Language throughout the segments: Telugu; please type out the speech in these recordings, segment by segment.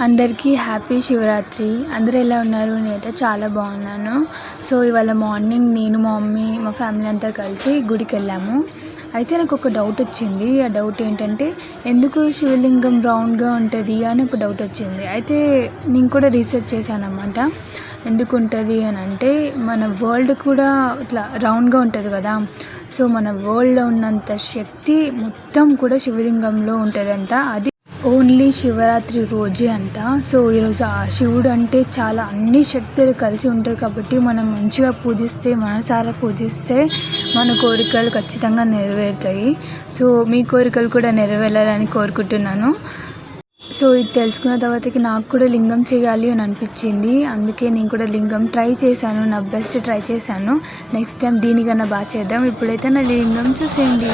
అందరికీ హ్యాపీ శివరాత్రి. అందరూ ఎలా ఉన్నారు? నేనైతే చాలా బాగున్నాను. సో ఇవాళ మార్నింగ్ నేను, మా మమ్మీ, మా ఫ్యామిలీ అంతా కలిసి గుడికి వెళ్ళాము. అయితే నాకు ఒక డౌట్ వచ్చింది. ఆ డౌట్ ఏంటంటే, ఎందుకు శివలింగం రౌండ్గా ఉంటుంది అని ఒక డౌట్ వచ్చింది. అయితే నేను కూడా రీసెర్చ్ చేశాను అన్నమాట. ఎందుకు ఉంటుంది అని అంటే, మన వరల్డ్ కూడా ఇట్లా రౌండ్గా ఉంటుంది కదా. సో మన వరల్డ్లో ఉన్నంత శక్తి మొత్తం కూడా శివలింగంలో ఉంటుందంట. అది ఓన్లీ శివరాత్రి రోజే అంట. సో ఈరోజు ఆ శివుడు అంటే చాలా అన్ని శక్తులు కలిసి ఉంటాయి కాబట్టి మనం మంచిగా పూజిస్తే, మనసారా పూజిస్తే మన కోరికలు ఖచ్చితంగా నెరవేరుతాయి. సో మీ కోరికలు కూడా నెరవేరాలని కోరుకుంటున్నాను. సో ఇది తెలుసుకున్న తర్వాతకి నాకు కూడా లింగం చేయాలి అని అనిపించింది. అందుకే నేను కూడా లింగం ట్రై చేశాను. నా బెస్ట్ ట్రై చేశాను. నెక్స్ట్ టైం దీనికన్నా బాగా చేద్దాం. ఇప్పుడైతే నా లింగం చూసేయండి.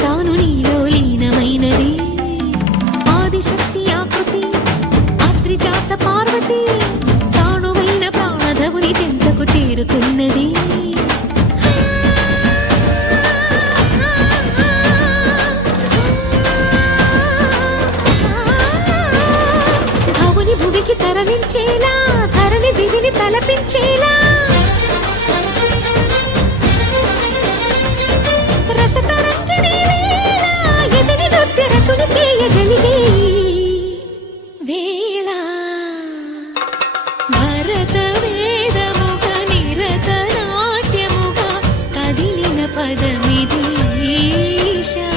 తాను నీలో లీనమైనది ఆదిశక్తి ఆకృతి అద్రిజాత పార్వతి తానువైన ప్రాణధవుని చెంతకు చేరుకున్నది. భవుని భువికి తరలించేలా ధరణి దివిని తలపించేలా చేయగలిగే వేళ భరత వేదముగ నిరత నాట్యముగా కదిలిన పదమిది ఈశా.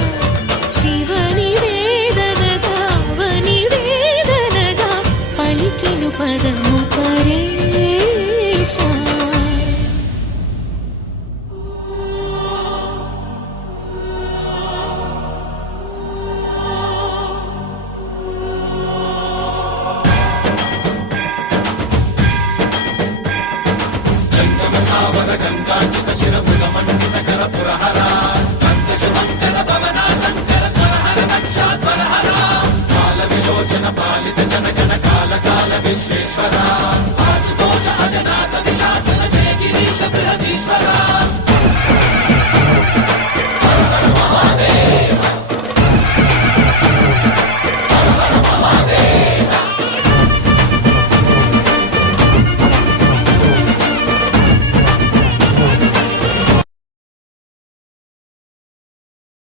శివని వేదనగా వని వేదనగా పలికెను పదము పరేశా. గంగార్చిత శిరం